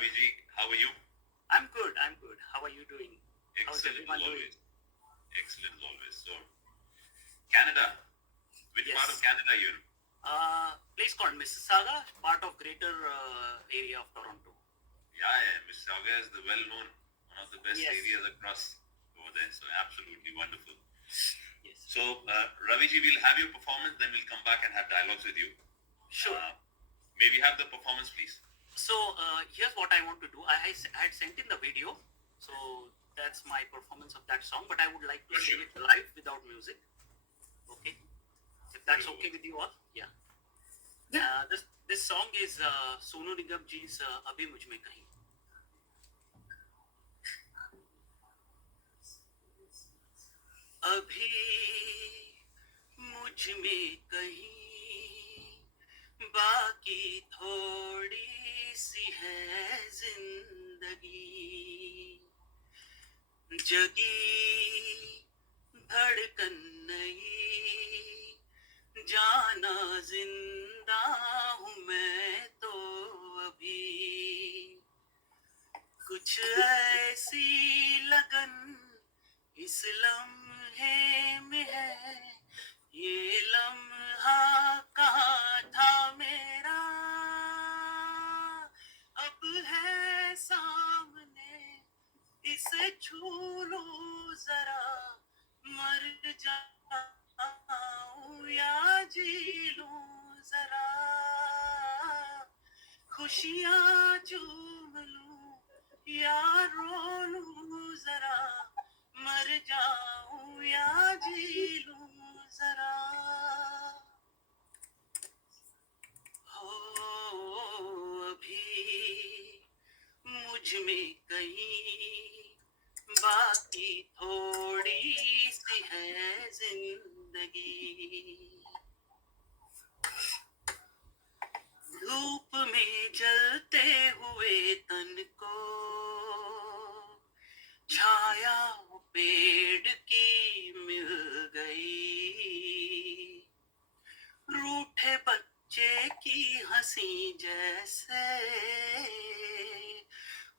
Ravi ji. How are you? I'm good. I'm good. How are you doing? How's Excellent everyone as doing? always. Excellent as always. So, Canada. Which part of Yes. Canada are you in? Place called Mississauga, part of greater area of Toronto. Yeah. Mississauga is the well-known, one of the best Yes. areas across over there. So, absolutely wonderful. Yes. So, Ravi ji, we'll have your performance, then we'll come back and have dialogues with you. Sure. May we have the performance, please? So here's what I want to do. I had sent in the video, so that's my performance of that song. But I would like to For sing sure. it live without music. Okay, if that's Very okay well. with you all. Yeah. This song is Sonu Nigam ji's "Abhi Mujh Mein Kahin." अभी मुझ में कहीं बाकी थोड़ी सी है जिंदगी जगी धड़कन नहीं जाना जिंदा हूँ मैं तो अभी कुछ ऐसी लगन इस लम्हे में है ये लम्हा कहाँ था मेरा अब है सामने इसे छू लूं जरा मर जाऊं या जी लूं जरा खुशियाँ चूम लूं या रो लूं जरा मर जाऊं या जी लूं जरा हो अभी मुझ में कहीं बाकी थोड़ी सी है जिंदगी धूप में जलते हुए तन को छाया पेड़ की मिल गई रूठे बच्चे की हंसी जैसे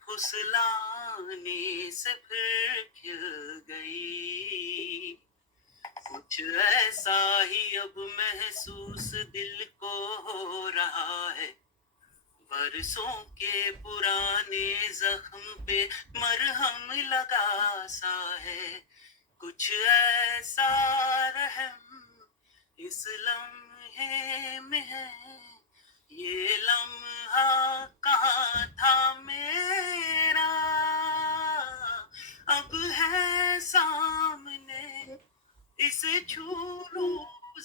फुसलाने से फिर खिल गई कुछ ऐसा ही अब महसूस दिल को हो रहा है बरसों के पुराने जख्म पे मरहम लगा सा है कुछ ऐसा रहम इस लम्हे में है ये लम्हा कहाँ था मेरा अब है सामने इसे छू लूं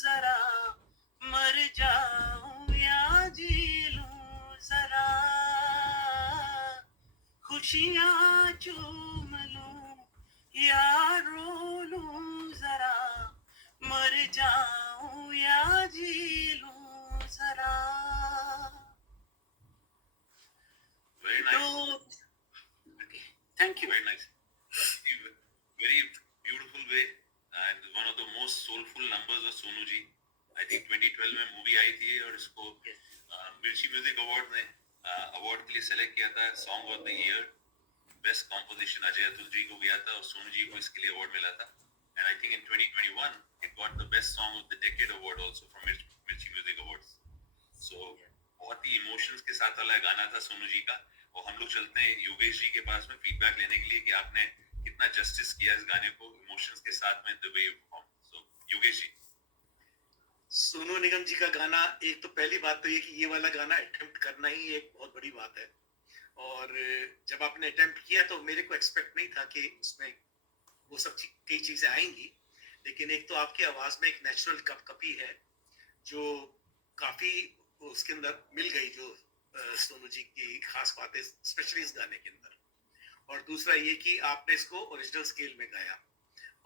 जरा मर जाऊं या जी लूं जरा खुशियाँ चूम लूं या रो लूं जरा मर जाऊं या जी लूं जरा Very nice. Okay. Thank you. Very nice. Very beautiful way. And one of the most soulful numbers of Sonu ji. I think 2012 में मूवी आई थी और इसको मिर्ची म्यूजिक अवार्ड में अवार्ड के लिए सेलेक्ट किया था song of the year best composition Ajay Atul ji को गया था और सोनू जी को इसके लिए अवार्ड मिला था and I think in 2021 it got the best song of the decade award also from मिर्ची म्यूजिक अवार्ड्स सो बहुत ही इमोशंस के साथ वाला गाना था सोनू जी का और हम लोग चलते हैं योगेश जी के पास में फीडबैक लेने के लिए कि आपने कितना जस्टिस किया इस गाने को इमोशंस के साथ में the way you perform so Yogesh ji Sonu Nigam ji का गाना एक तो पहली बात तो ये कि ये वाला गाना अटेम्प्ट करना ही एक बहुत बड़ी बात है और जब आपने अटेम्प्ट किया तो मेरे को एक्सपेक्ट नहीं था कि उसमें वो सब कई चीजें आएंगी लेकिन एक तो आपकी आवाज में एक नेचुरल कपकपी है जो काफी उसके अंदर मिल गई जो सोनू जी की खास बात है स्पेशली इस गाने के अंदर और दूसरा ये कि आपने इसको ओरिजिनल स्केल में गाया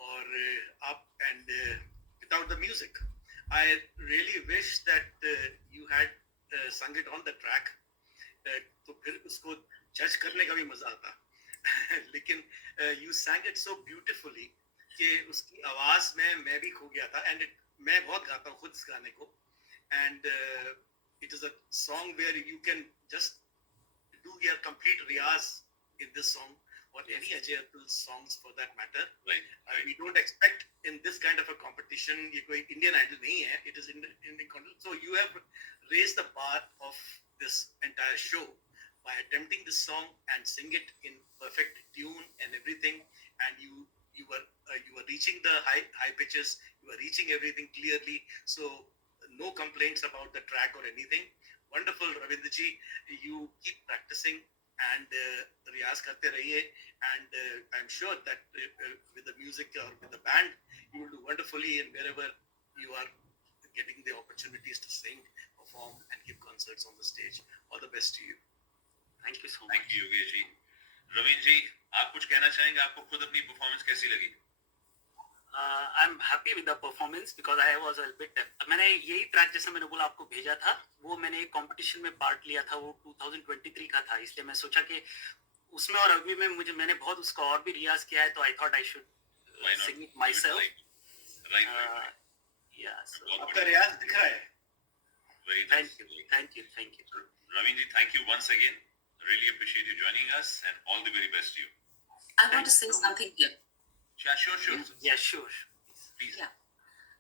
और आप and without the music I really wish that you had sung it on the track. तो फिर उसको जज करने का भी मजा आता लेकिन you sang it so beautifully कि उसकी आवाज में मैं भी खो गया था and मैं बहुत गाता हूँ खुद इस गाने को and it is a song where you can just do your complete riyaz in this song or any Ajay Atul songs for that matter. Right. We don't expect in this kind of a competition ये कोई Indian Idol नहीं है. It is Indian contest. So you have raised the bar of this entire show by attempting this song and sing it in perfect tune and everything, and you were reaching the high pitches, you were reaching everything clearly, so no complaints about the track or anything. Wonderful, Ravindra ji. You keep practicing and riyaz karte rahiye, and I'm sure that with the music or with the band you will do wonderfully, and wherever you are getting the opportunities to sing, perform and give concerts on the stage, all the best to you. Thank you so much. Thank you Yogesh ji. Ravin जी, आप कुछ कहना चाहेंगे? आपको खुद अपनी performance कैसी लगी? I'm happy with the performance because I was a bit. मैंने यही ट्रैक जैसे मैंने बोला आपको भेजा था, वो मैंने एक कंपटीशन में पार्ट लिया था, वो 2023 का था, इसलिए मैं सोचा कि उसमें और अभी में मैंने बहुत उसका और भी रियाज किया है, तो I thought I should sing it myself. Right. Yeah. So आपका रियाज दिख रहा है. Very thank nice. you. Raveen ji, thank you once again. Really appreciate you joining us, and all the very best to you. I want to say something here. Yeah, sure. Yeah, sure. Please. Yeah.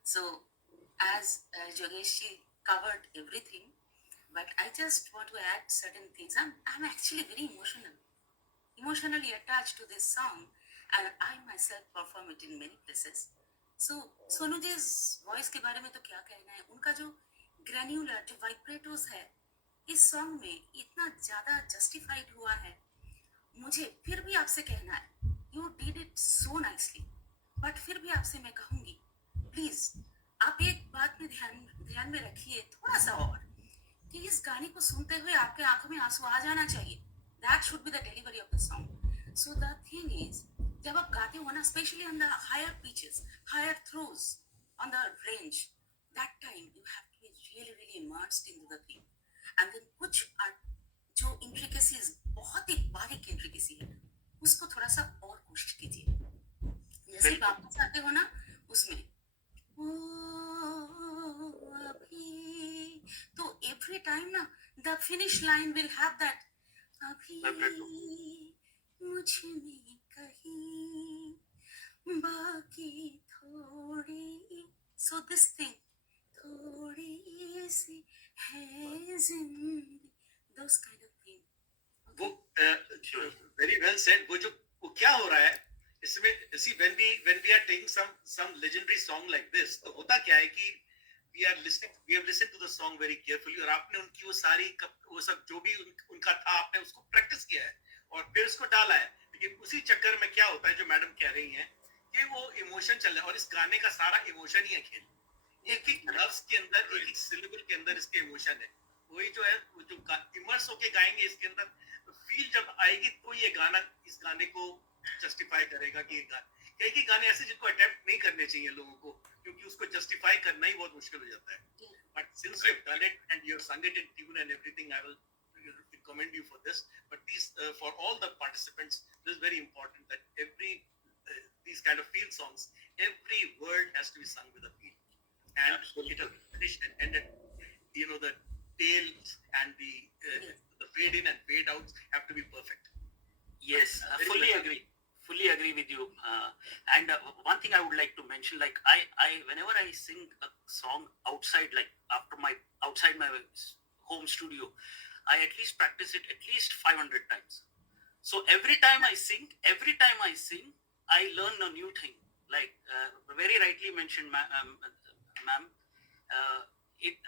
So, as Yogesh ji covered everything, but I just want to add certain things. I'm actually very emotionally attached to this song, and I myself perform it in many places. So, Sonu ji's voice के बारे में तो क्या कहना है? उनका जो granular, जो vibratos है, इस song में इतना ज़्यादा justified हुआ है. मुझे फिर भी आपसे कहना है, You did it so nicely. But फिर भी आपसे मैं कहूँगी, please, आप एक बात में ध्यान में रखिए थोड़ा सा और, कि इस गाने को सुनते हुए आपके आंखों में आंसू आ जाना चाहिए. That should be the delivery of the song. So the thing is, जब आप गाते हो ना, especially on the higher pitches, higher throws, on the range, that time you have to be really immersed into the thing. And then कुछ जो intricacies, बहुत ही बारीक intricacy है, उसको थोड़ा सा और कोशिश कीजिए. जैसे वापस आते हो ना, उसमें अभी, तो every time ना, the finish line will have that अभी मुझ में कहीं बाकी थोड़ी. So this thing, थोड़ी सी है जिंदगी, those kind of thing. वो very well said. वो क्या हो रहा है इसमें? See, when we are taking some legendary song like this, तो होता क्या है कि we have listened to the song very carefully, और आपने उनकी वो सब जो भी उनका था, आपने उसको प्रैक्टिस किया है और फिर उसको डाला है. लेकिन उसी चक्कर में क्या होता है, जो मैडम कह रही हैं, कि वो इमोशन चल रहा है, और इस गाने का सारा इमोशन ही है खेल. एक लफ्ज के अंदर, एक सिलेबल के अंदर इसके इमोशन है. वही जो है, वो जो इमर्स होके गाएंगे इसके अंदर, फील जब आएगी तो ये गाना इस गाने को जस्टिफाई करेगा. कि कई गाने ऐसे जिनको अटेम्प्ट नहीं करने चाहिए लोगों को, क्योंकि उसको जस्टिफाई करना ही बहुत मुश्किल हो जाता है. But since you have done it and you have sung it in tune and everything, I will commend you for this. But for all the participants, this is very important that these kind of field songs, every word has to be sung with a feel, and it has finished and ended. The tails and the fade in and fade outs have to be perfect. Yes, fully agree with you. And one thing I would like to mention, like I whenever I sing a song outside, like outside my home studio, I at least practice it at least 500 times. So every time I sing, I learn a new thing. Like very rightly mentioned, ma'am.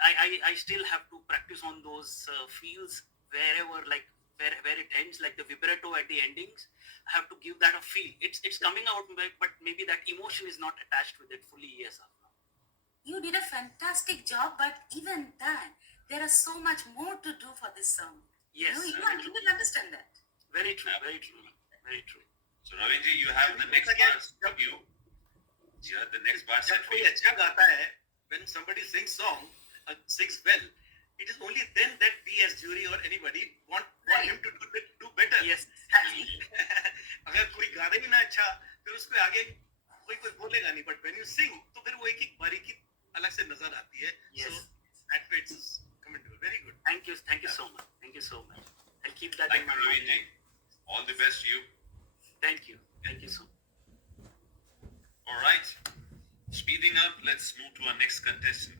I still have to practice on those feels wherever, like where it ends, like the vibrato at the endings. I have to give that a feel. It's coming out, but maybe that emotion is not attached with it fully. Yes. You did a fantastic job, but even then, there is so much more to do for this song. Yes. You will understand that. Very true. So Raveen ji, you have the next bar. You have the next bar set जब for कोई you. अच्छा गाता है, when somebody sings well, it is only then that we as jury or anybody want him to do better. Yes. अगर कोई गाने भी ना अच्छा, फिर उसको आगे कोई बोलेगा नहीं. But when you sing, तो फिर वो एक बारीकी अलग से नजर आती है. Yes. So that way it's commendable. Very good. Thank you so much. Thank you. keep that Thank in my you, Raveen mind. ji. All the best to you. Thank you so much. All right. Speeding up, let's move to our next contestant.